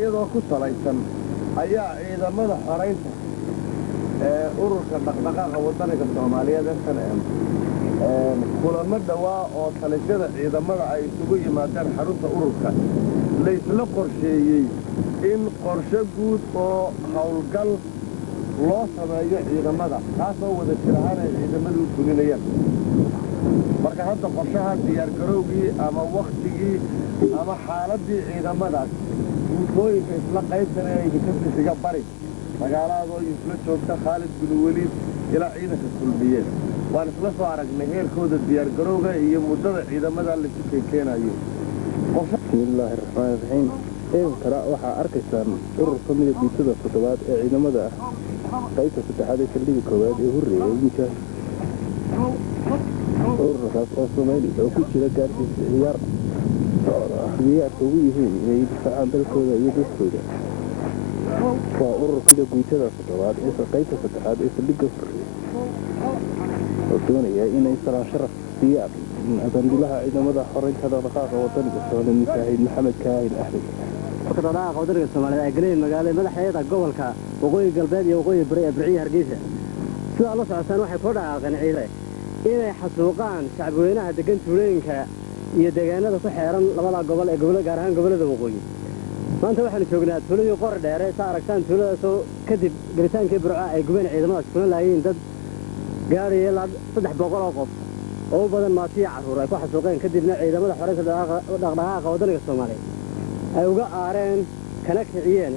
iyadoo ku salaysan ayaa ciidamada xoreynta ururka dhaqdhaqaaqa wadaniga Soomaaliyeed SNM kulamo dhawaa oo talashada ciidamada ay isugu yimaadeen xarunta ururka la isla qorsheeyay in qorshe guud oo hawlgal loo sameeyo ciidamada taasoo wada jirahan ay ciidamadu fulinayaan marka hadda qorshaha diyaar garowgii ama waqtigii ama xaaladii ciidamadaas guutooyinka isla qaybsanaya ka bisiga bari magaalada isla joogta Khalid bin Waliid ilaa ciidanka kulmiyeen waan isla soo aragnay heerkooda diyaar garowga iyo muddada ciidamada la isku keenayo bismillaahi raxmaani raxiim tara waxaa arkaysaan ururka midabkiisa toddobaad ee ciidamada qaybta saddexaad ee saldhigga koowaad ee horreeyay mujaahid ururkaas oo Soomaali oo ku jira gaarkiisa ciyaar ugu yihiin inay difaacaan dalkooda iyo dadkooda waa ururka midabkiisa toddobaad ee qaybta saddexaad ee saldhigga horreeyay oo doonaya inay salaan sharaf siiyaan abandulaha ciidamada xoreynta dhaqdhaqaaqa wadaniga Soomaaliya mujaahid Maxamed Kaahin Axmed dhaqdhaqaaqa wadaniga Soomaaliya ay galeen magaalada madaxeeda gobolka waqooyi galbeed iyo waqooyi bari ee Burciya Hargeysa sida la socotaan waxay ku dhaqaaqeen ciidan inay xasuuqaan shacabweynaha degan tuulooyinka iyo deegaanada ku xeeran labada gobol ee gobolka gaar ahaan gobolada waqooyi maanta waxaan joognaa tuuladii qor dheer ee aragtaan tuuladaasoo kadib garitaankii Burca ay gubeen ciidamada kuna laayeen dad gaaraya 300 oo qof oo badan maatiya caruur ay ku xasuuqeen kadibna ciidamada xoreynta dhaqdhaqaaqa wadaniga Soomaaliya ay uga aareen kana kiciyeen